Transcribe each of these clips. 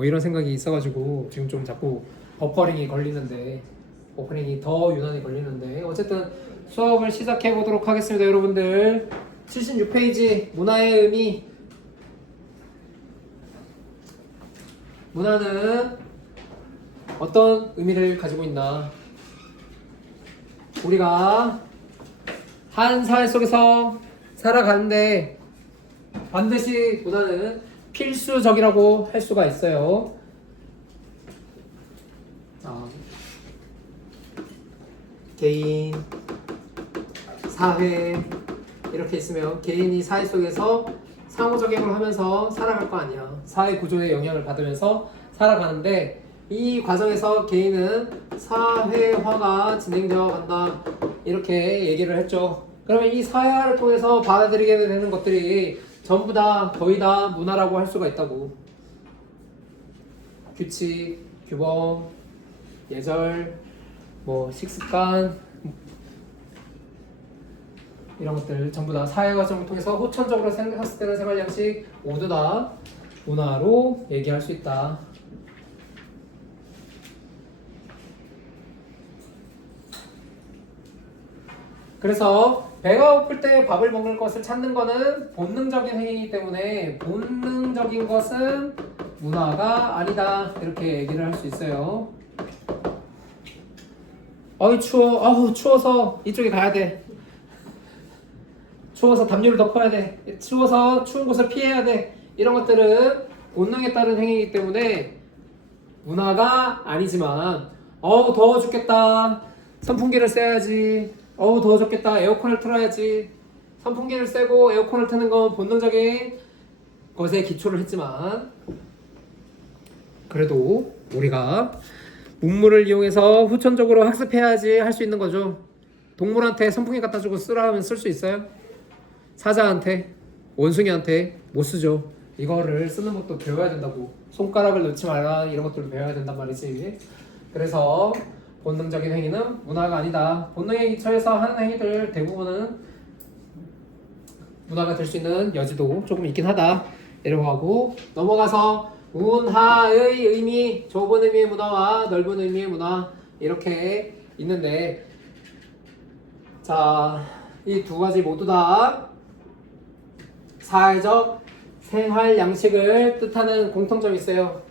뭐 이런 생각이 있어가지고 지금 좀 자꾸 버퍼링이 더 유난히 걸리는데 어쨌든 수업을 시작해 보도록 하겠습니다. 여러분들 76페이지 문화의 의미. 문화는 어떤 의미를 가지고 있나? 우리가 한 사회 속에서 살아가는데 반드시 문화는 필수적이라고 할 수가 있어요. 개인, 사회 이렇게 있으면 개인이 사회 속에서 상호작용을 하면서 살아갈 거 아니야. 사회 구조에 영향을 받으면서 살아가는데 이 과정에서 개인은 사회화가 진행되어 간다 이렇게 얘기를 했죠. 그러면 이 사회화를 통해서 받아들이게 되는 것들이 전부 다 거의 다 문화라고 할 수가 있다고. 규칙, 규범, 예절, 뭐 식습관 이런 것들 전부 다 사회 과정을 통해서 호천적으로 생각했을 때는 생활 양식 모두 다 문화로 얘기할 수 있다. 그래서 배가 고플 때 밥을 먹을 것을 찾는 것은 본능적인 행위이기 때문에 본능적인 것은 문화가 아니다 이렇게 얘기를 할 수 있어요. 어이 추워, 아우 추워서 이쪽에 가야 돼. 추워서 담요를 덮어야 돼. 추워서 추운 곳을 피해야 돼. 이런 것들은 본능에 따른 행위이기 때문에 문화가 아니지만 어우 더워 죽겠다. 선풍기를 쐬야지. 어우 더워 죽겠다. 에어컨을 틀어야지. 선풍기를 쐬고 에어컨을 트는 건 본능적인 것에 기초를 했지만 그래도 우리가 문물을 이용해서 후천적으로 학습해야지 할 수 있는 거죠. 동물한테 선풍기 갖다 주고 쓰라 하면 쓸 수 있어요? 사자한테, 원숭이한테 못 쓰죠. 이거를 쓰는 것도 배워야 된다고. 손가락을 넣지 말라 이런 것들도 배워야 된단 말이지. 그래서 본능적인 행위는 문화가 아니다. 본능에 기초해서 하는 행위들 대부분은 문화가 될 수 있는 여지도 조금 있긴 하다. 이러고 하고 넘어가서 문화의 의미, 좁은 의미의 문화와 넓은 의미의 문화 이렇게 있는데 자, 이 두 가지 모두 다 사회적 생활 양식을 뜻하는 공통점이 있어요.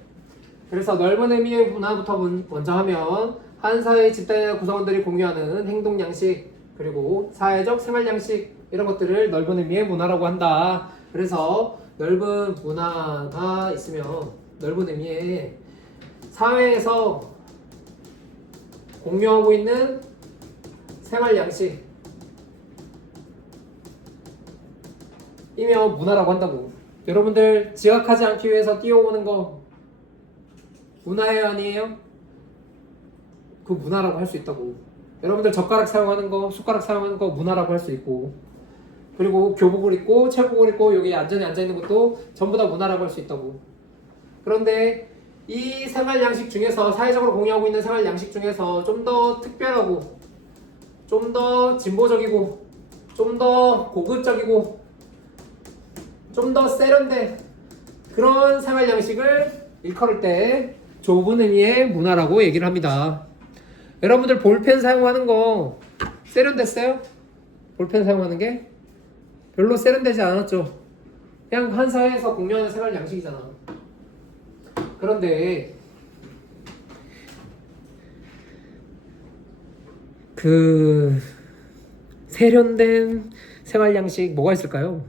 그래서 넓은 의미의 문화부터 먼저 하면 한 사회의 집단이나 구성원들이 공유하는 행동 양식 그리고 사회적 생활 양식 이런 것들을 넓은 의미의 문화라고 한다. 그래서 넓은 문화가 있으면 넓은 의미의 사회에서 공유하고 있는 생활 양식 이며 문화라고 한다고. 여러분들 지각하지 않기 위해서 뛰어오는 거 문화예요 아니에요? 그 문화라고 할 수 있다고. 여러분들 젓가락 사용하는 거 숟가락 사용하는 거 문화라고 할 수 있고 그리고 교복을 입고 체복을 입고 여기 안전히 앉아있는 것도 전부 다 문화라고 할 수 있다고. 그런데 이 생활 양식 중에서 사회적으로 공유하고 있는 생활 양식 중에서 좀 더 특별하고 좀 더 진보적이고 좀 더 고급적이고 좀 더 세련된 그런 생활 양식을 일컬을 때 좁은 의미의 문화라고 얘기를 합니다. 여러분들 볼펜 사용하는 거 세련됐어요? 볼펜 사용하는 게? 별로 세련되지 않았죠? 그냥 한 사회에서 공유하는 생활 양식이잖아. 그런데 그 세련된 생활 양식 뭐가 있을까요?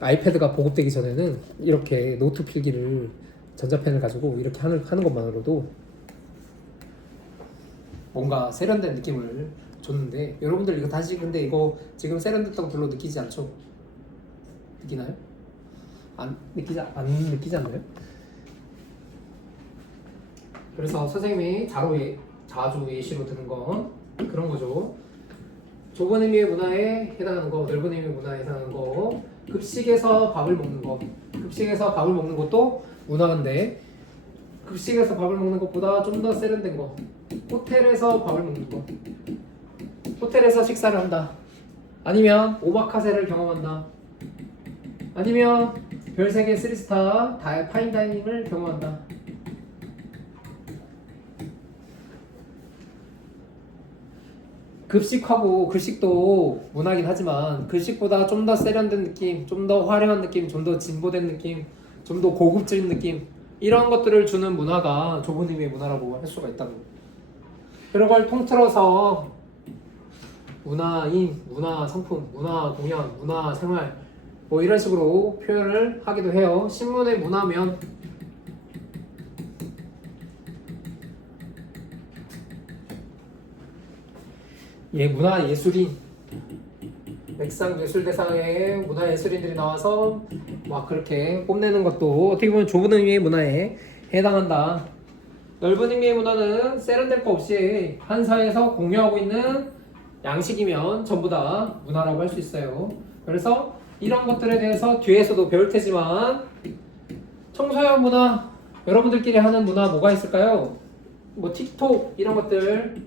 아이패드가 보급되기 전에는 이렇게 노트 필기를 전자펜을 가지고 이렇게 하는 것만으로도 뭔가 세련된 느낌을 줬는데 여러분들 이거 다시 근데 이거 지금 세련됐다고 별로 느끼지 않죠? 느끼나요? 안 느끼지 않나요? 그래서 선생님이 자주 예시로 드는 건 그런 거죠. 좁은 의미의 문화에 해당하는 거, 넓은 의미의 문화에 해당하는 거, 급식에서 밥을 먹는 거. 급식에서 밥을 먹는 것도 문화인데 급식에서 밥을 먹는 것보다 좀 더 세련된 거. 호텔에서 밥을 먹는 거. 호텔에서 식사를 한다. 아니면 오마카세를 경험한다. 아니면 별 3개 3스타 파인다이닝을 경험한다. 급식하고 글식도 문화긴 하지만 글식보다 좀 더 세련된 느낌, 좀 더 화려한 느낌, 좀 더 진보된 느낌, 좀 더 고급진 느낌, 이런 것들을 주는 문화가 좁은 의미의 문화라고 할 수가 있다고. 그런 걸 통틀어서 문화인, 문화 상품, 문화 공연, 문화 생활 뭐 이런 식으로 표현을 하기도 해요. 신문의 문화면 문화예술인, 맥상예술대상에 문화예술인들이 나와서 막 그렇게 뽐내는 것도 어떻게 보면 좁은 의미의 문화에 해당한다. 넓은 의미의 문화는 세련될 거 없이 한 사회에서 공유하고 있는 양식이면 전부 다 문화라고 할 수 있어요. 그래서 이런 것들에 대해서 뒤에서도 배울 테지만 청소년 문화, 여러분들끼리 하는 문화 뭐가 있을까요? 뭐 틱톡 이런 것들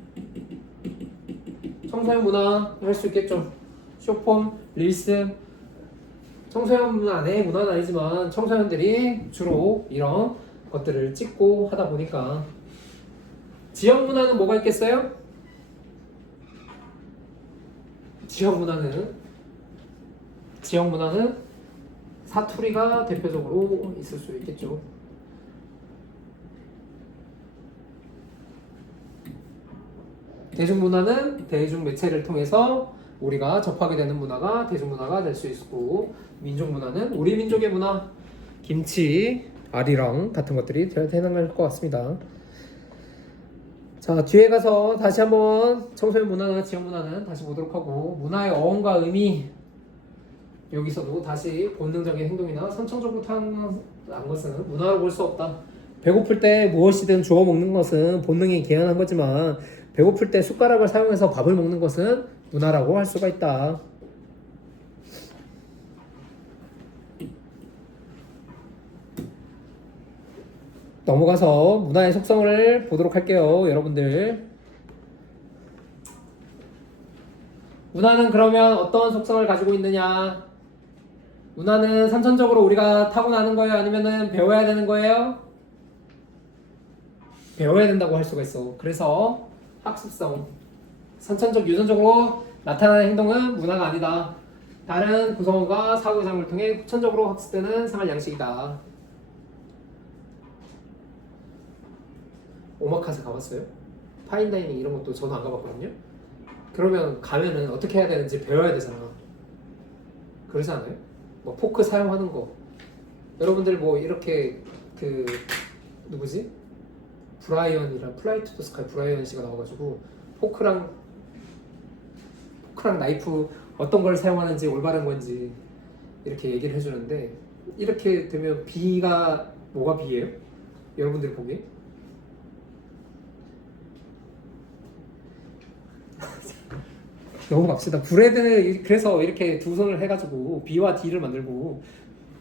청소년 문화 할 수 있겠죠. 쇼폼, 릴스, 청소년 문화 안에 문화는 아니지만 청소년들이 주로 이런 것들을 찍고 하다 보니까. 지역 문화는 뭐가 있겠어요? 지역 문화는 사투리가 대표적으로 있을 수 있겠죠. 대중문화는 대중매체를 통해서 우리가 접하게 되는 문화가 대중문화가 될 수 있고, 민족문화는 우리 민족의 문화, 김치, 아리랑 같은 것들이 해당할 것 같습니다. 자, 뒤에 가서 다시 한번 청소년 문화나 지역 문화는 다시 보도록 하고, 문화의 어원과 의미, 여기서도 다시 본능적인 행동이나 선천적으로 타고난 것은 문화로 볼 수 없다. 배고플 때 무엇이든 주워 먹는 것은 본능에 기한한 거지만 배고플 때 숟가락을 사용해서 밥을 먹는 것은 문화라고 할 수가 있다. 넘어가서 문화의 속성을 보도록 할게요, 여러분들. 문화는 그러면 어떤 속성을 가지고 있느냐? 문화는 선천적으로 우리가 타고나는 거예요? 아니면은 배워야 되는 거예요? 배워야 된다고 할 수가 있어. 그래서 학습성, 선천적 유전적으로 나타나는 행동은 문화가 아니다. 다른 구성원과 상호작용을 통해 후천적으로 학습되는 생활 양식이다. 오마카세 가봤어요? 파인다이닝 이런 것도 저는 안 가봤거든요. 그러면 가면은 어떻게 해야 되는지 배워야 되잖아. 그러지 않아요? 뭐 포크 사용하는 거. 여러분들 뭐 이렇게 그 누구지? 브라이언이랑 플라이 투 더 스카이 브라이언 씨가 나와가지고 포크랑 나이프 어떤 걸 사용하는지 올바른 건지 이렇게 얘기를 해주는데, 이렇게 되면 B가 뭐가 B예요? 여러분들 보기에? 넘어갑시다. 브레드, 그래서 이렇게 두 손을 해가지고 B와 D를 만들고,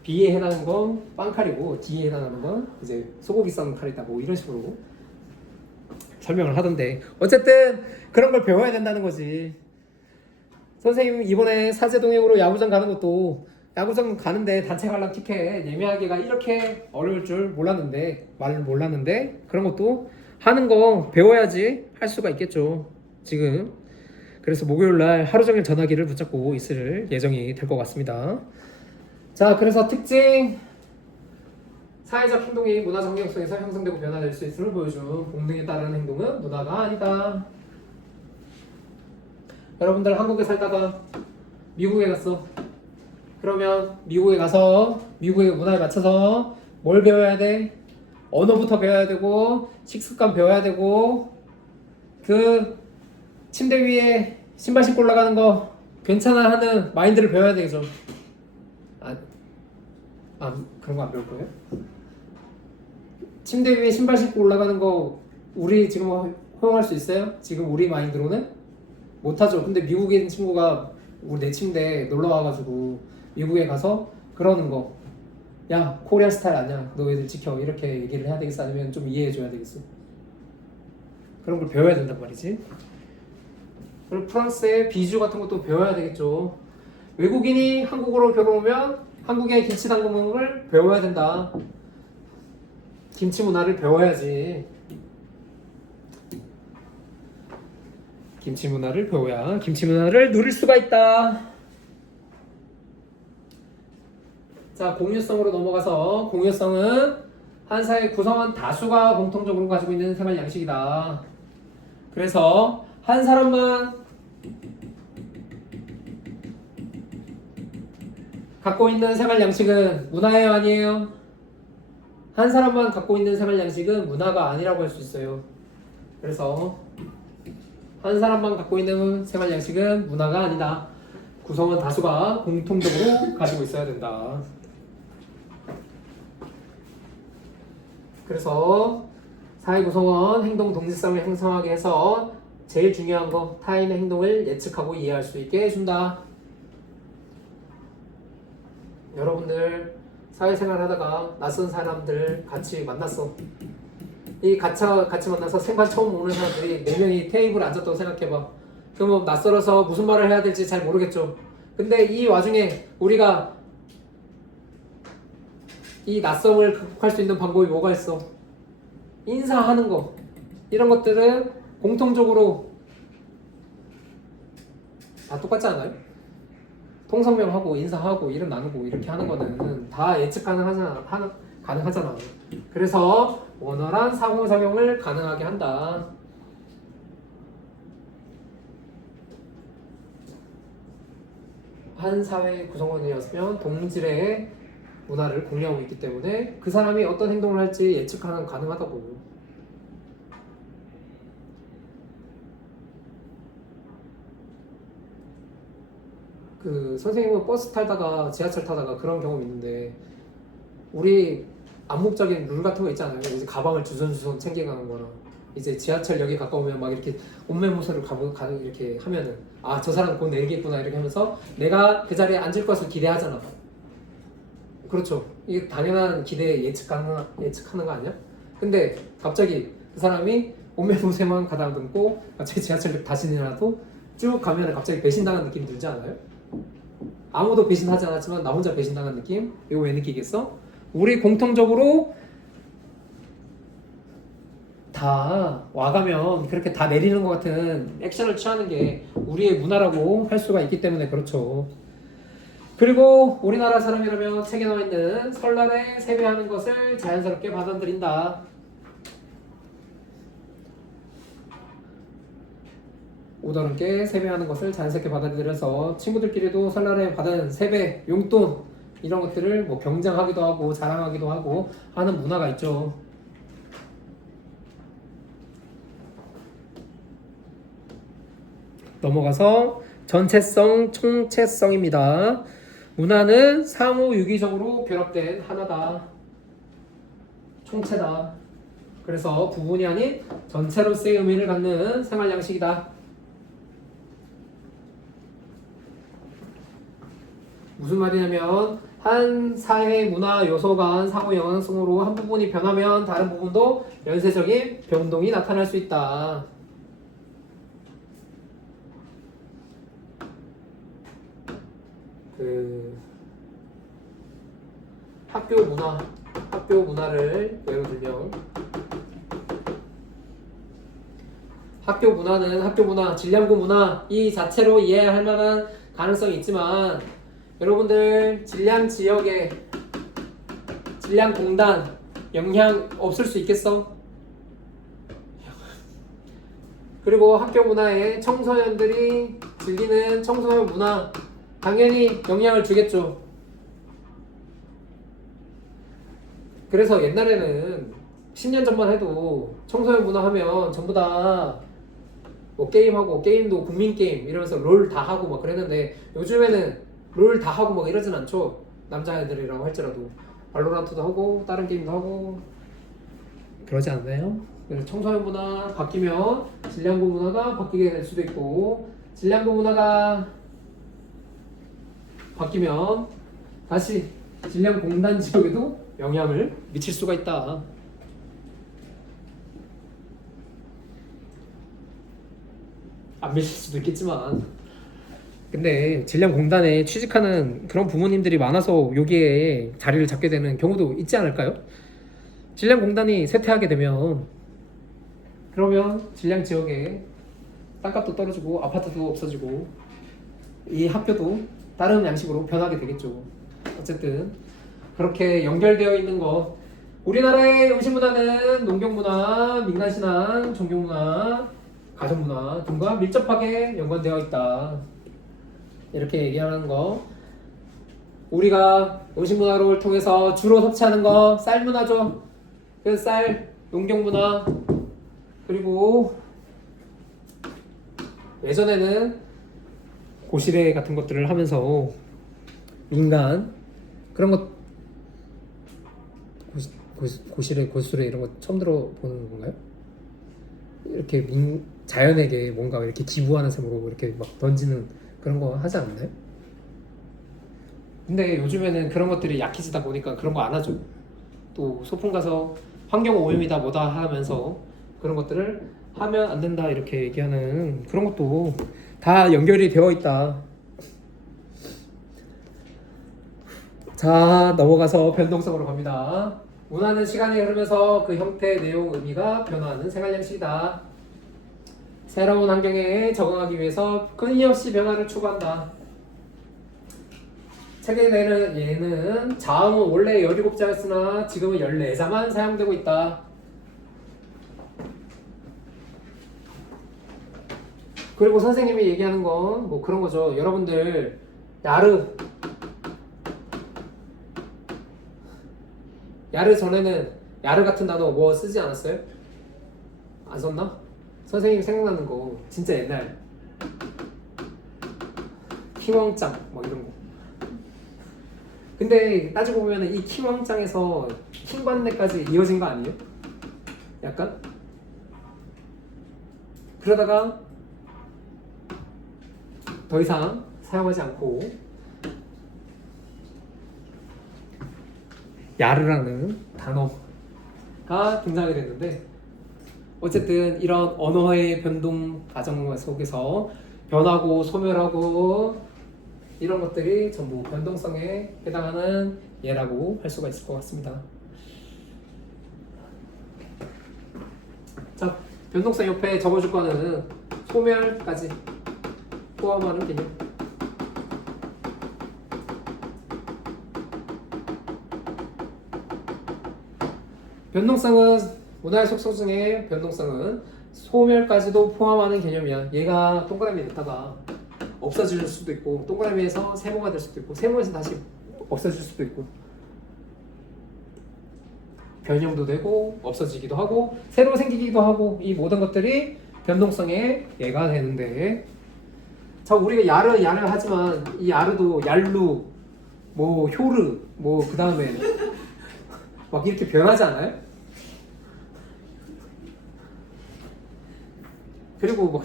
B에 해당하는 건 빵칼이고 D에 해당하는 건 이제 소고기 썬 칼이다, 뭐 이런 식으로 설명을 하던데, 어쨌든 그런 걸 배워야 된다는 거지. 선생님 이번에 사제동행으로 야구장 가는 것도, 야구장 가는데 단체 관람 티켓 예매하기가 이렇게 어려울 줄 몰랐는데, 말을 몰랐는데 그런 것도 하는 거 배워야지 할 수가 있겠죠 지금. 그래서 목요일날 하루 종일 전화기를 붙잡고 있을 예정이 될 것 같습니다. 자, 그래서 특징, 사회적 행동이 문화적 환경 속에서 형성되고 변화될 수 있음을 보여준 본능에 따르는 행동은 문화가 아니다. 여러분들 한국에 살다가 미국에 갔어. 그러면 미국에 가서 미국의 문화에 맞춰서 뭘 배워야 돼? 언어부터 배워야 되고, 식습관 배워야 되고, 그 침대 위에 신발 신고 올라가는 거 괜찮아 하는 마인드를 배워야 되겠죠. 그런 거 안 배울 거예요? 침대 위에 신발 신고 올라가는 거 우리 지금 허용할 수 있어요? 지금 우리 마인드로는? 못하죠. 근데 미국에 있는 친구가 내 침대에 놀러 와가지고 미국에 가서 그러는 거, 야 코리아 스타일 아니야, 너희들 지켜, 이렇게 얘기를 해야 되겠어? 아니면 좀 이해해줘야 되겠어? 그런 걸 배워야 된단 말이지. 그리고 프랑스의 비주 같은 것도 배워야 되겠죠. 외국인이 한국으로 들어오면 한국의 김치 담그물을 배워야 된다. 김치 문화를 배워야지. 김치 문화를 배워야 김치 문화를 누릴 수가 있다. 자, 공유성으로 넘어가서 공유성은 한 사회 구성원 다수가 공통적으로 가지고 있는 생활 양식이다. 그래서 한 사람만 갖고 있는 생활 양식은 문화예요, 아니에요? 한 사람만 갖고 있는 생활 양식은 문화가 아니라고 할 수 있어요. 그래서 한 사람만 갖고 있는 생활 양식은 문화가 아니다. 구성원 다수가 공통적으로 가지고 있어야 된다. 그래서 사회 구성원 행동 동질성을 형성하게 해서 제일 중요한 거 타인의 행동을 예측하고 이해할 수 있게 해준다. 여러분들 사회생활 하다가 낯선 사람들 같이 만났어. 이 같이 만나서 생판 처음 오는 사람들이 4명이 테이블에 앉았다고 생각해봐. 그러면 낯설어서 무슨 말을 해야 될지 잘 모르겠죠. 근데 이 와중에 우리가 이 낯섦을 극복할 수 있는 방법이 뭐가 있어? 인사하는 거. 이런 것들은 공통적으로 다 똑같지 않아요? 통성명하고 인사하고 이름 나누고 이렇게 하는 거는 다 예측 가능하잖아. 그래서 원활한 상호작용을 가능하게 한다. 한 사회 구성원이었으면 동질의 문화를 공유하고 있기 때문에 그 사람이 어떤 행동을 할지 예측하는 가능하다고. 그 선생님은 버스 타다가 지하철 타다가 그런 경험 있는데 우리 암묵적인 룰 같은 거 있잖아요. 이제 가방을 주섬주섬 챙겨가는 거랑 이제 지하철역에 가까우면 막 이렇게 옷매무새를 가는 이렇게 하면은 아, 저 사람 곧 내리겠구나 이렇게 하면서 내가 그 자리에 앉을 것을 기대하잖아. 그렇죠. 이게 당연한 기대 예측하는 거 아니야? 근데 갑자기 그 사람이 옷매무새만 가다듬고 갑자기 지하철역 다시 내려도 쭉 가면 갑자기 배신당한 느낌 들지 않아요? 아무도 배신하지 않았지만 나 혼자 배신당한 느낌? 이거 왜 느끼겠어? 우리 공통적으로 다 와가면 그렇게 다 내리는 것 같은 액션을 취하는 게 우리의 문화라고 할 수가 있기 때문에 그렇죠. 그리고 우리나라 사람이라면 책에 나와 있는 설날에 세배하는 것을 자연스럽게 받아들인다. 오더함께 세배하는 것을 자연스럽게 받아들여서 친구들끼리도 설날에 받은 세배, 용돈 이런 것들을 뭐 경쟁하기도 하고 자랑하기도 하고 하는 문화가 있죠. 넘어가서 전체성, 총체성입니다. 문화는 상호 유기적으로 결합된 하나다. 총체다. 그래서 부분이 아닌 전체로서의 의미를 갖는 생활 양식이다. 무슨 말이냐면 한 사회의 문화 요소가 상호 영향성으로 한 부분이 변하면 다른 부분도 연쇄적인 변동이 나타날 수 있다. 학교 문화를 예로 들면 학교 문화는 학교 문화, 질량고 문화 이 자체로 이해할 만한 가능성이 있지만 여러분들 질량 지역에 질량 공단 영향 없을 수 있겠어? 그리고 학교 문화에 청소년들이 즐기는 청소년 문화 당연히 영향을 주겠죠. 그래서 옛날에는 10년 전만 해도 청소년 문화 하면 전부 다 뭐 게임하고 게임도 국민 게임 이러면서 롤 다 하고 막 그랬는데 요즘에는 롤 다 하고 막 이러진 않죠. 남자애들이라고 할지라도 발로란트도 하고 다른 게임도 하고 그러지 않나요? 그래서 청소년 문화 바뀌면 질량고 문화가 바뀌게 될 수도 있고 질량고 문화가 바뀌면 다시 질량 공단 지역에도 영향을 미칠 수가 있다. 안 미칠 수도 있겠지만 근데 질량공단에 취직하는 그런 부모님들이 많아서 여기에 자리를 잡게 되는 경우도 있지 않을까요? 질량공단이 쇠퇴하게 되면 그러면 질량 지역에 땅값도 떨어지고 아파트도 없어지고 이 학교도 다른 양식으로 변하게 되겠죠. 어쨌든 그렇게 연결되어 있는 거 우리나라의 음식 문화는 농경 문화, 민간 신앙, 종교 문화, 가정 문화 등과 밀접하게 연관되어 있다. 이렇게 얘기하는 거. 우리가 음식 문화를 통해서 주로 섭취하는 거 쌀 문화죠. 그 쌀, 농경 문화 그리고 예전에는 고시래 같은 것들을 하면서 민간 그런 것 고시래 고수래 이런 거 처음 들어보는 건가요? 이렇게 자연에게 뭔가 이렇게 기부하는 셈으로 이렇게 막 던지는 그런 거 하지 않나요? 근데 요즘에는 그런 것들이 약해지다 보니까 그런 거 안 하죠. 또 소풍 가서 환경 오염이다 뭐다 하면서 그런 것들을 하면 안 된다 이렇게 얘기하는 그런 것도 다 연결이 되어 있다. 자, 넘어가서 변동성으로 갑니다. 문화는 시간이 흐르면서 그 형태, 내용, 의미가 변화하는 생활 양식이다. 새로운 환경에 적응하기 위해서 끊임없이 변화를 추구한다. 책에 내는 얘는 자음은 원래 17자였으나 지금은 14자만 사용되고 있다. 그리고 선생님이 얘기하는 건 뭐 그런 거죠. 여러분들 야르 전에는 야르 같은 단어 뭐 쓰지 않았어요? 안 썼나? 선생님 생각나는 거 진짜 옛날 킹왕짱 뭐 이런 거. 근데 따지고 보면 이 킹왕짱에서 킹반네까지 이어진 거 아니에요? 약간? 그러다가 더 이상 사용하지 않고 야르라는 단어가 등장이 됐는데 어쨌든 이런 언어의 변동 과정 속에서 변하고 소멸하고 이런 것들이 전부 변동성에 해당하는 예라고 할 수가 있을 것 같습니다. 자, 변동성 옆에 적어줄 거는 소멸까지 포함하는 개념. 변동성은 문화의 속성 중에 변동성은 소멸까지도 포함하는 개념이야. 얘가 동그라미에 넣다가 없어질 수도 있고 동그라미에서 세모가 될 수도 있고 세모에서 다시 없어질 수도 있고 변형도 되고 없어지기도 하고 새로 생기기도 하고 이 모든 것들이 변동성의 예가 되는데 자 우리가 야르 하지만 이 야르도 얄루 뭐 효르 뭐 그 다음에 막 이렇게 변하지 않아요? 그리고 막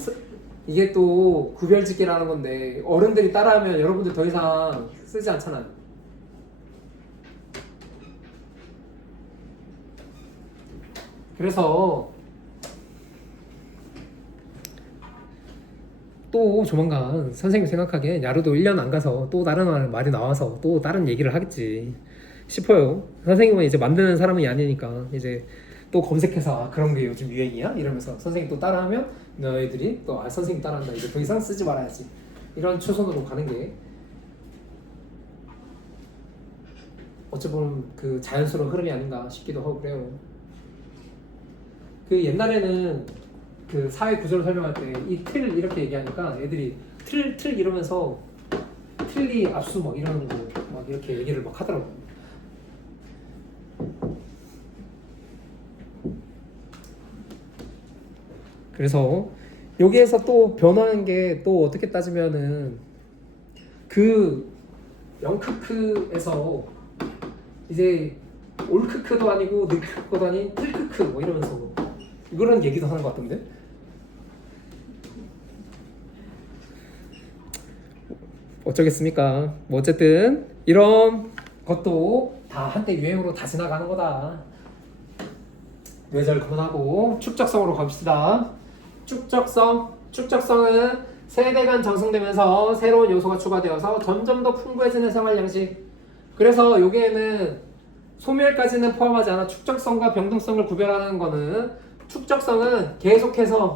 이게 또 구별짓기라는 건데 어른들이 따라하면 여러분들 더 이상 쓰지 않잖아요. 그래서 또 조만간 선생님 생각하기엔 야루도 1년 안 가서 또 다른 말이 나와서 또 다른 얘기를 하겠지 싶어요. 선생님은 이제 만드는 사람이 아니니까 이제 또 검색해서 그런 게 요즘 유행이야? 이러면서 선생님 또 따라하면 너희들이 또 선생님 따라한다 이제 더 이상 쓰지 말아야지 이런 추선으로 가는 게 어찌 보면 그 자연스러운 흐름이 아닌가 싶기도 하고 그래요. 그 옛날에는 그 사회 구조를 설명할 때 이 틀 이렇게 얘기하니까 애들이 틀 이러면서 틀리 압수 막 이러는 거 막 이렇게 얘기를 막 하더라고요. 그래서 여기에서 또 변하는 게 또 어떻게 따지면은 그 영크크에서 이제 올크크도 아니고 느크크도 아닌 틀크크 뭐 이러면서 이거는 얘기도 하는 것 같던데. 어쩌겠습니까? 뭐 어쨌든 이런 것도 다 한때 유행으로 다 지나가는 거다. 뇌절 그만하고 축적성으로 갑시다. 축적성은 세대간 정승되면서 새로운 요소가 추가되어서 점점 더 풍부해지는 생활 양식. 그래서 여기에는 소멸까지는 포함하지 않아. 축적성과 병동성을 구별하는 거는, 축적성은 계속해서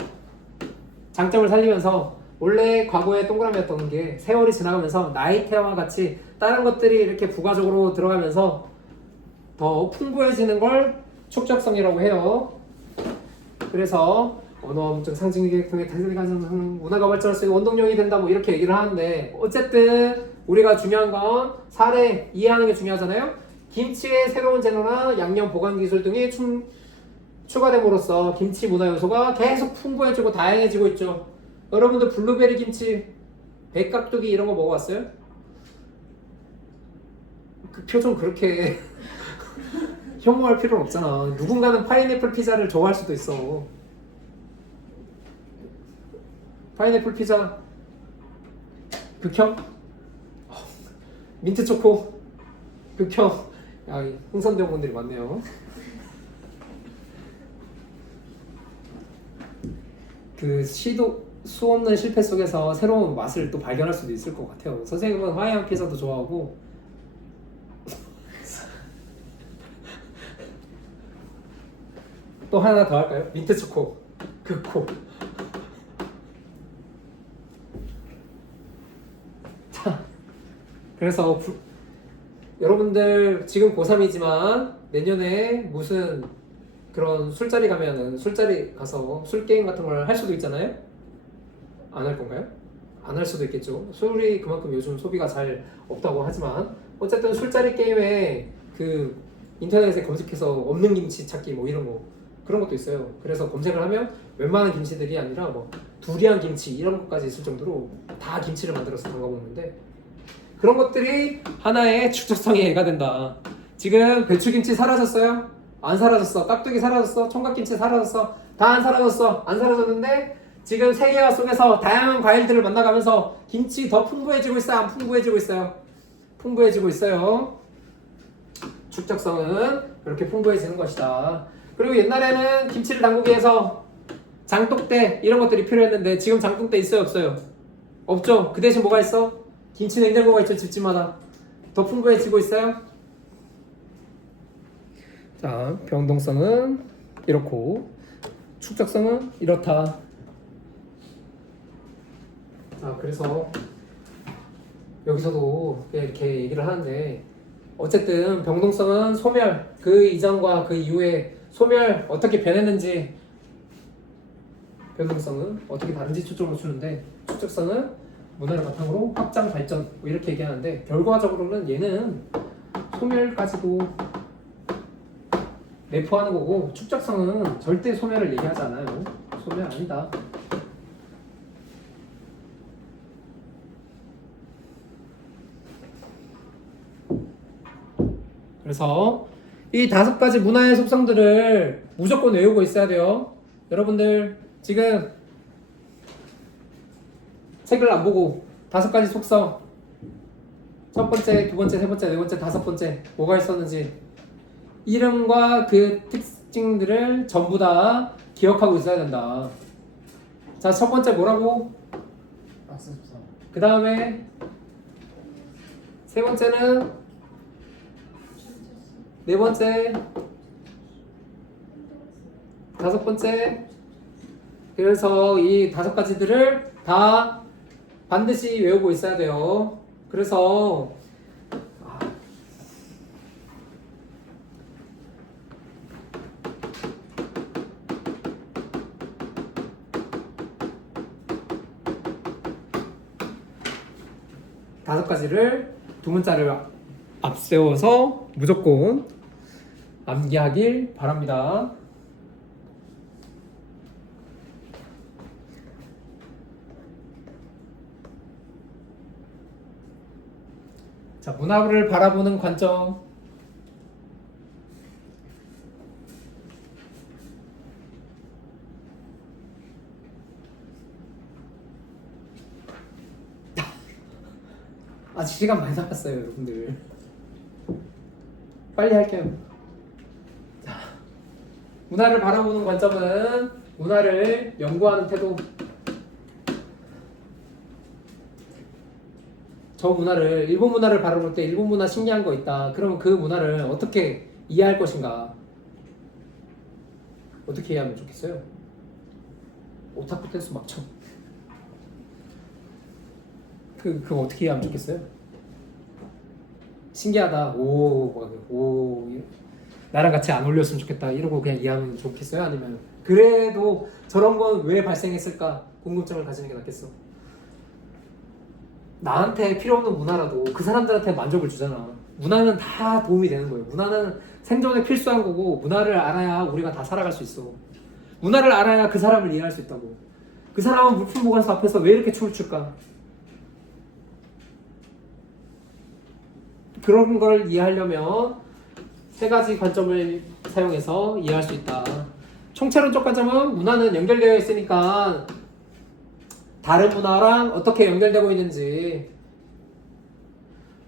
장점을 살리면서 원래 과거의 동그라미였던 게 세월이 지나가면서 나이테와 같이 다른 것들이 이렇게 부가적으로 들어가면서 더 풍부해지는 걸 축적성이라고 해요. 그래서 언어적 상징계 통해 문화가 발전할 수 있는 원동력이 된다 뭐 이렇게 얘기를 하는데, 어쨌든 우리가 중요한 건 사례 이해하는 게 중요하잖아요. 김치의 새로운 재료나 양념 보관 기술 등이 추가됨으로써 김치 문화 요소가 계속 풍부해지고 다양해지고 있죠. 여러분들 블루베리 김치, 백각두기 이런 거 먹어봤어요? 그 표정 그렇게 혐오할 필요는 없잖아. 누군가는 파인애플 피자를 좋아할 수도 있어. 파인애플 피자 극혐? 민트 초코 극혐. 야, 흥선대원 분들이 많네요. 그 수 없는 실패 속에서 새로운 맛을 또 발견할 수도 있을 것 같아요. 선생님은 하얀 피자도 좋아하고 또 하나 더 할까요? 민트 초코 극코. 자, 그래서 여러분들 지금 고3이지만 내년에 무슨 그런 술자리 가면은 술자리 가서 술 게임 같은 걸 할 수도 있잖아요. 안 할 건가요? 안 할 수도 있겠죠. 술이 그만큼 요즘 소비가 잘 없다고 하지만 어쨌든 술자리 게임에 그 인터넷에 검색해서 없는 김치 찾기 뭐 이런 거 그런 것도 있어요. 그래서 검색을 하면 웬만한 김치들이 아니라 뭐 두리안 김치 이런 것까지 있을 정도로 다 김치를 만들어서 담가 먹는데, 그런 것들이 하나의 축적성의 예가 된다. 지금 배추김치 사라졌어요? 안 사라졌어. 깍두기 사라졌어. 총각김치 사라졌어. 다 안 사라졌어. 안 사라졌는데 지금 세계화 속에서 다양한 과일들을 만나가면서 김치 더 풍부해지고 있어요? 안 풍부해지고 있어요? 풍부해지고 있어요. 축적성은 그렇게 풍부해지는 것이다. 그리고 옛날에는 김치를 담그기 위해서 장독대 이런 것들이 필요했는데 지금 장독대 있어요? 없어요? 없죠? 그 대신 뭐가 있어? 김치 냉장고가 있죠, 집집마다. 더 풍부해지고 있어요? 자, 병동성은 이렇고 축적성은 이렇다. 자, 그래서 여기서도 이렇게 얘기를 하는데, 어쨌든 병동성은 소멸, 그 이전과 그 이후에 소멸 어떻게 변했는지, 병동성은 어떻게 다른지 초점을 맞추는데, 축적성은 문화를 바탕으로 확장 발전 뭐 이렇게 얘기하는데, 결과적으로는 얘는 소멸까지도 내포하는 거고, 축적성은 절대 소멸을 얘기하지 않아요. 소멸 아니다. 그래서 이 5가지 문화의 속성들을 무조건 외우고 있어야 돼요. 여러분들 지금 책을 안 보고 5가지 속성, 첫 번째, 두 번째, 세 번째, 네 번째, 5번째 뭐가 있었는지 이름과 그 특징들을 전부 다 기억하고 있어야 된다. 자, 첫 번째 뭐라고? 학습성. 그 다음에 세 번째는, 네 번째, 5번째. 그래서 이 5가지들을 다 반드시 외우고 있어야 돼요. 그래서 다섯 가지를 두 문자를 앞세워서 무조건 암기하길 바랍니다. 자, 문화를 바라보는 관점. 아직 시간 많이 남았어요, 여러분들. 빨리 할게요. 자, 문화를 바라보는 관점은 문화를 연구하는 태도. 저 문화를 일본 문화를 바라볼 때 일본 문화 신기한 거 있다. 그러면 그 문화를 어떻게 이해할 것인가? 어떻게 이해하면 좋겠어요? 오타쿠 댄스 막 쳐. 그거 어떻게 이해하면 좋겠어요? 신기하다. 오, 나랑 같이 안 어울렸으면 좋겠다. 이러고 그냥 이해하면 좋겠어요? 아니면 그래도 저런 건 왜 발생했을까? 궁금증을 가지는 게 낫겠어. 나한테 필요 없는 문화라도 그 사람들한테 만족을 주잖아. 문화는 다 도움이 되는 거예요. 문화는 생존에 필수한 거고 문화를 알아야 우리가 다 살아갈 수 있어. 문화를 알아야 그 사람을 이해할 수 있다고. 그 사람은 물품 보관소 앞에서 왜 이렇게 춤을 출까? 그런 걸 이해하려면 세 가지 관점을 사용해서 이해할 수 있다. 총체론적 관점은 문화는 연결되어 있으니까 다른 문화랑 어떻게 연결되고 있는지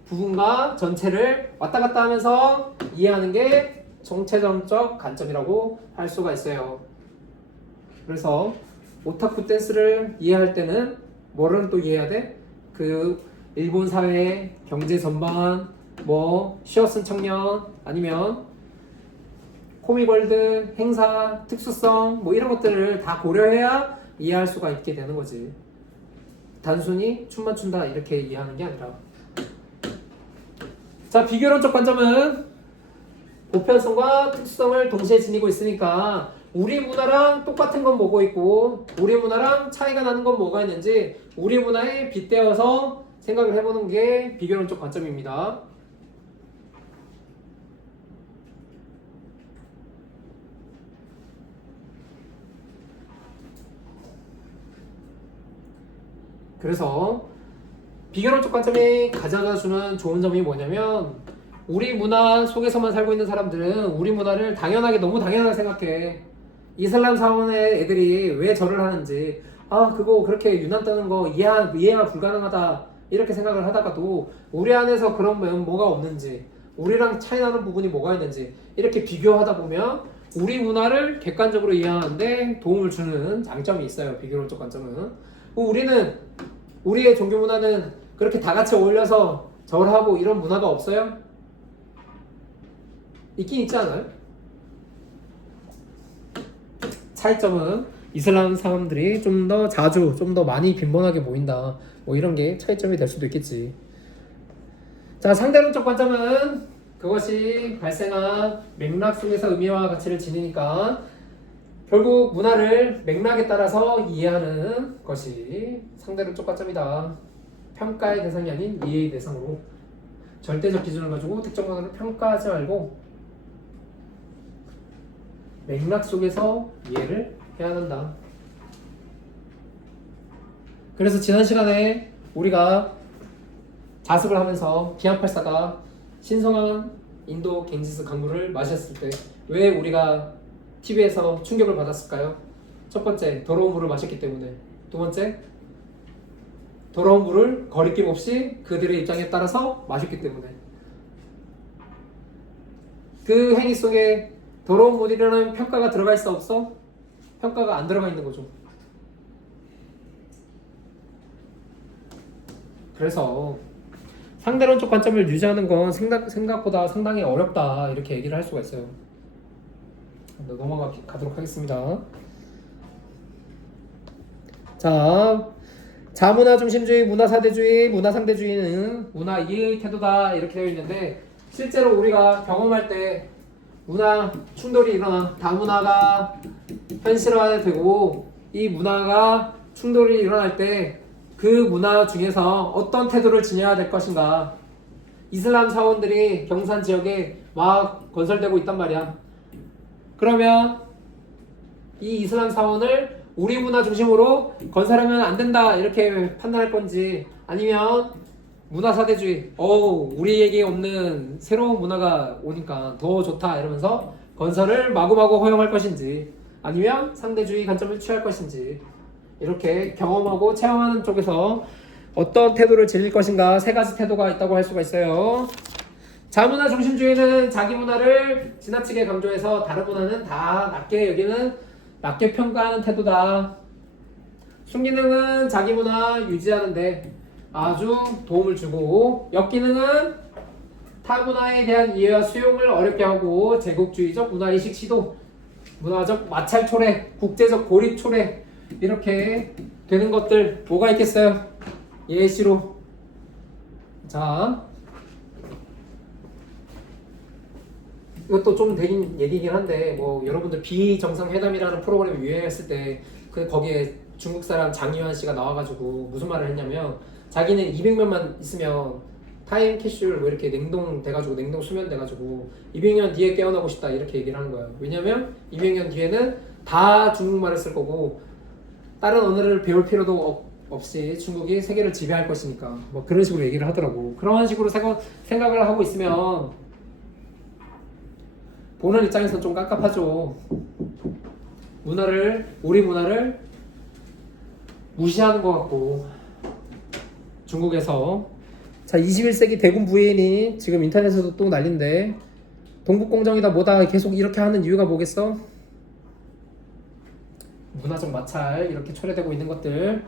부분과 전체를 왔다 갔다 하면서 이해하는 게 총체론적 관점이라고 할 수가 있어요. 그래서 오타쿠 댄스를 이해할 때는 뭐를 또 이해해야 돼? 그 일본 사회, 경제 전반, 뭐 쉬어쓴 청년 아니면 코미월드, 행사, 특수성 뭐 이런 것들을 다 고려해야 이해할 수가 있게 되는 거지. 단순히 춤만 춘다 이렇게 이해하는 게 아니라. 자, 비교론적 관점은 보편성과 특수성을 동시에 지니고 있으니까 우리 문화랑 똑같은 건 뭐고 있고 우리 문화랑 차이가 나는 건 뭐가 있는지 우리 문화에 빗대어서 생각을 해보는 게 비교론적 관점입니다. 그래서 비교론적 관점이 가져다 주는 좋은 점이 뭐냐면 우리 문화 속에서만 살고 있는 사람들은 우리 문화를 당연하게 너무 당연하게 생각해. 이슬람 사원의 애들이 왜 절을 하는지 그거 그렇게 유난 떠는 거 이해가 불가능하다 이렇게 생각을 하다가도 우리 안에서 그런 면 뭐가 없는지 우리랑 차이나는 부분이 뭐가 있는지 이렇게 비교하다 보면 우리 문화를 객관적으로 이해하는데 도움을 주는 장점이 있어요. 비교론적 관점은. 우리의 종교 문화는 그렇게 다 같이 어울려서 절하고 이런 문화가 없어요? 있긴 있지 않아요? 차이점은 이슬람 사람들이 좀 더 자주, 좀 더 많이 빈번하게 모인다. 뭐 이런 게 차이점이 될 수도 있겠지. 자, 상대론적 관점은 그것이 발생한 맥락 속에서 의미와 가치를 지니니까 결국 문화를 맥락에 따라서 이해하는 것이 상대론적 관점이다. 평가의 대상이 아닌 이해의 대상으로 절대적 기준을 가지고 특정 문화를 평가하지 말고 맥락 속에서 이해를 해야 한다. 그래서 지난 시간에 우리가 자습을 하면서 기안84가 신성한 인도 갱지스 강물을 마셨을 때 왜 우리가 TV에서 충격을 받았을까요? 첫 번째, 더러운 물을 마셨기 때문에. 두 번째, 더러운 물을 거리낌 없이 그들의 입장에 따라서 마셨기 때문에. 그 행위 속에 더러운 물이라는 평가가 들어가 있어 없어? 평가가 안 들어가 있는 거죠. 그래서 상대론적 관점을 유지하는 건 생각보다 상당히 어렵다 이렇게 얘기를 할 수가 있어요. 넘어가도록 하겠습니다. 자, 자문화 중심주의, 문화사대주의, 문화상대주의는 문화 이해의 태도다 이렇게 되어 있는데 실제로 우리가 경험할 때 문화 충돌이 일어나 다문화가 현실화되고 이 문화가 충돌이 일어날 때 그 문화 중에서 어떤 태도를 지녀야 될 것인가. 이슬람 사원들이 경산 지역에 막 건설되고 있단 말이야. 그러면 이 이슬람 사원을 우리 문화 중심으로 건설하면 안 된다 이렇게 판단할 건지 아니면 문화사대주의 우리에게 없는 새로운 문화가 오니까 더 좋다 이러면서 건설을 마구마구 허용할 것인지 아니면 상대주의 관점을 취할 것인지 이렇게 경험하고 체험하는 쪽에서 어떤 태도를 지닐 것인가 세 가지 태도가 있다고 할 수가 있어요. 자문화 중심주의는 자기 문화를 지나치게 강조해서 다른 문화는 다 낮게 여기는 낮게 평가하는 태도다. 순기능은 자기 문화 유지하는데 아주 도움을 주고, 역기능은 타문화에 대한 이해와 수용을 어렵게 하고 제국주의적 문화의식 시도, 문화적 마찰 초래, 국제적 고립 초래 이렇게 되는 것들 뭐가 있겠어요? 예시로 자 이것도 좀 되긴 얘기긴 한데 뭐 여러분들 비정상회담이라는 프로그램이 유행했을 때 그 거기에 중국 사람 장유한 씨가 나와가지고 무슨 말을 했냐면 자기는 200명만 있으면 타임 캐슐 뭐 이렇게 냉동 돼가지고 냉동 수면 돼가지고 200년 뒤에 깨어나고 싶다 이렇게 얘기를 하는 거예요. 왜냐면 200년 뒤에는 다 중국말을 쓸 거고 다른 언어를 배울 필요도 없이 중국이 세계를 지배할 것이니까 뭐 그런 식으로 얘기를 하더라고. 그런 식으로 생각을 하고 있으면 보는 입장에서는 좀 깝깝하죠. 우리 문화를 무시하는 것 같고 중국에서 자 21세기 대군 부인이 지금 인터넷에서 또 난린데 동북공정이다 뭐다 계속 이렇게 하는 이유가 뭐겠어? 문화적 마찰 이렇게 초래되고 있는 것들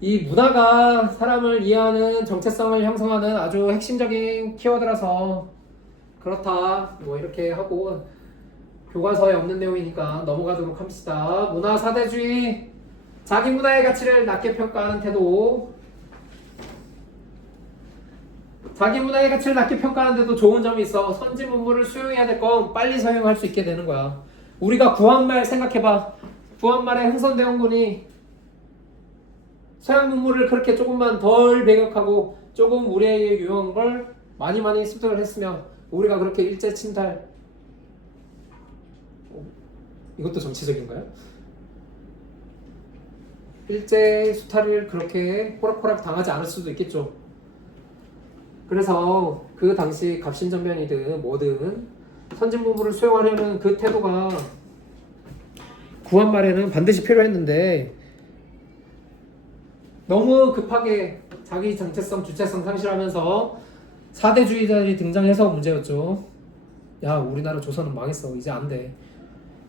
이 문화가 사람을 이해하는 정체성을 형성하는 아주 핵심적인 키워드라서 그렇다 뭐 이렇게 하고 교과서에 없는 내용이니까 넘어가도록 합시다. 문화 사대주의 자기 문화의 가치를 낮게 평가하는 태도 자기 문화의 가치를 낮게 평가하는데도 좋은 점이 있어. 선지 문물을 수용해야 될 건 빨리 사용할 수 있게 되는 거야. 우리가 구한말 생각해봐. 구한말의 흥선대원군이 서양 문물을 그렇게 조금만 덜 배격하고 조금 우리에게 유용한 걸 많이 습득을 했으면 우리가 그렇게 일제 침탈 이것도 정치적인가요? 일제 수탈을 그렇게 호락호락 당하지 않을 수도 있겠죠. 그래서 그 당시 갑신전면이든 뭐든 선진문물을 수용하려는 그 태도가 구한말에는 반드시 필요했는데 너무 급하게 자기 정체성, 주체성 상실하면서 사대주의자들이 등장해서 문제였죠. 야 우리나라 조선은 망했어. 이제 안 돼.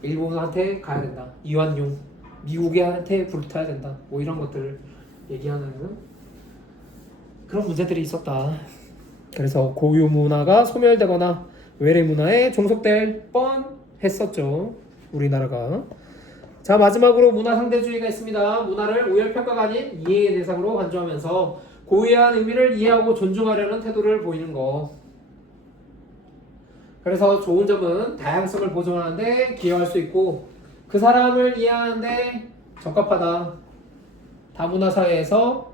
일본한테 가야 된다. 이완용 미국한테 불타야 된다. 뭐 이런 것들을 얘기하는 그런 문제들이 있었다. 그래서 고유 문화가 소멸되거나 외래 문화에 종속될 뻔했었죠. 우리나라가. 자 마지막으로 문화 상대주의가 있습니다. 문화를 우열평가가 아닌 이해의 대상으로 간주하면서 고유한 의미를 이해하고 존중하려는 태도를 보이는 거. 그래서 좋은 점은 다양성을 보존하는데 기여할 수 있고 그 사람을 이해하는데 적합하다. 다문화 사회에서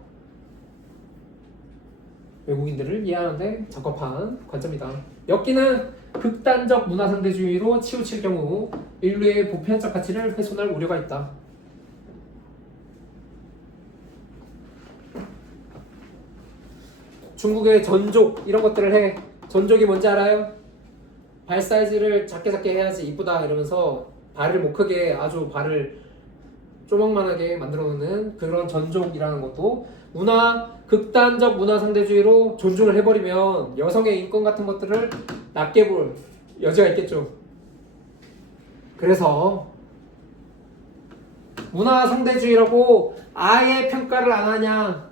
외국인들을 이해하는데 적합한 관점이다. 엮이는 극단적 문화 상대주의로 치우칠 경우 인류의 보편적 가치를 훼손할 우려가 있다. 중국의 전족 이런 것들을 해. 전족이 뭔지 알아요? 발 사이즈를 작게 해야지 이쁘다 이러면서 발을 못 크게 아주 발을 조망만하게 만들어 놓는 그런 전족이라는 것도 극단적 문화 상대주의로 존중을 해버리면 여성의 인권 같은 것들을 낮게 볼 여지가 있겠죠. 그래서 문화 상대주의라고 아예 평가를 안 하냐?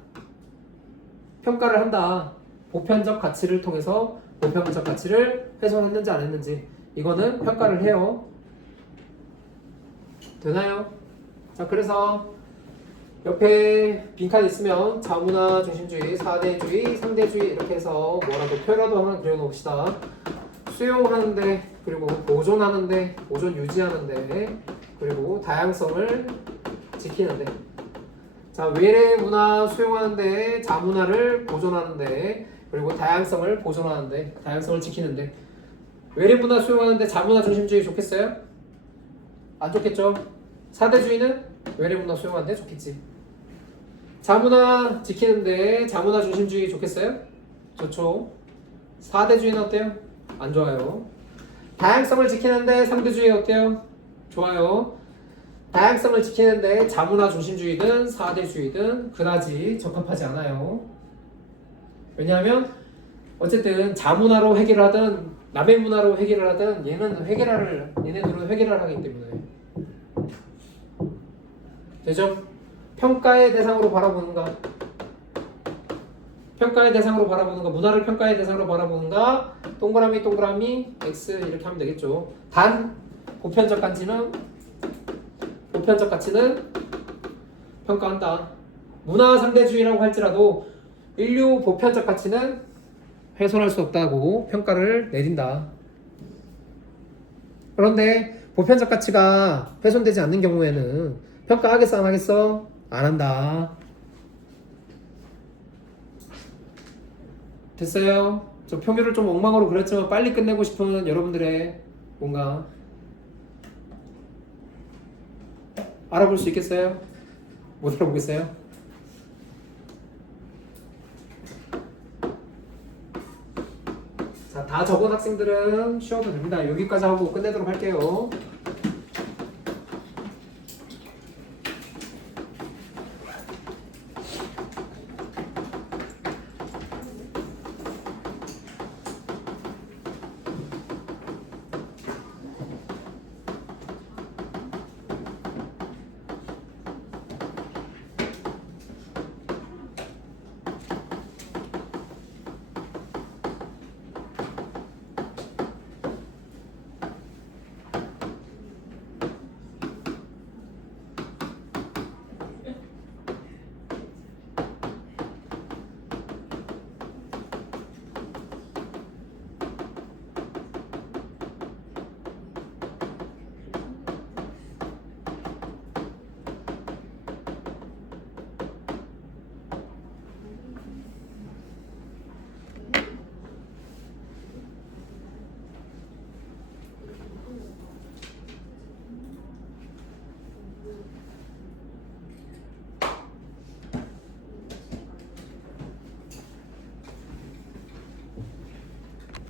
평가를 한다. 보편적 가치를 통해서 보편적 가치를 훼손했는지 안 했는지 이거는 평가를 해요. 되나요? 자 그래서 옆에 빈칸 있으면 자문화 중심주의, 사대주의, 상대주의 이렇게 해서 뭐라도 표라도 하나 그려놓읍시다. 수용하는데 그리고 보존하는데 보존 유지하는데 그리고 다양성을 지키는데 자 외래 문화 수용하는데 자문화를 보존하는데 그리고 다양성을 보존하는데 다양성을 지키는데 외래 문화 수용하는데 자문화 중심주의 좋겠어요? 안 좋겠죠? 사대주의는 외래 문화 수용하는데 좋겠지. 자문화 지키는데 자문화 중심주의 좋겠어요? 좋죠. 사대주의는 어때요? 안 좋아요. 다양성을 지키는데 상대주의 어때요? 좋아요. 다양성을 지키는데 자문화 중심주의든 사대주의든 그다지 적합하지 않아요. 왜냐하면 어쨌든 자문화로 해결을 하든 남의 문화로 해결을 하든 얘네들은 회계를 하기 때문에 되죠? 평가의 대상으로 바라보는가? 평가의 대상으로 바라보는가, 문화를 평가의 대상으로 바라보는가, 동그라미 동그라미 X 이렇게 하면 되겠죠. 단 보편적 가치는 평가한다. 문화 상대주의라고 할지라도 인류 보편적 가치는 훼손할 수 없다고 평가를 내린다. 그런데 보편적 가치가 훼손되지 않는 경우에는 평가하겠어 안 하겠어? 안 한다. 됐어요? 저 표기를 좀 엉망으로 그렸지만 빨리 끝내고 싶은 여러분들의 뭔가 알아볼 수 있겠어요? 못 알아보겠어요? 자, 다 적은 학생들은 쉬어도 됩니다. 여기까지 하고 끝내도록 할게요.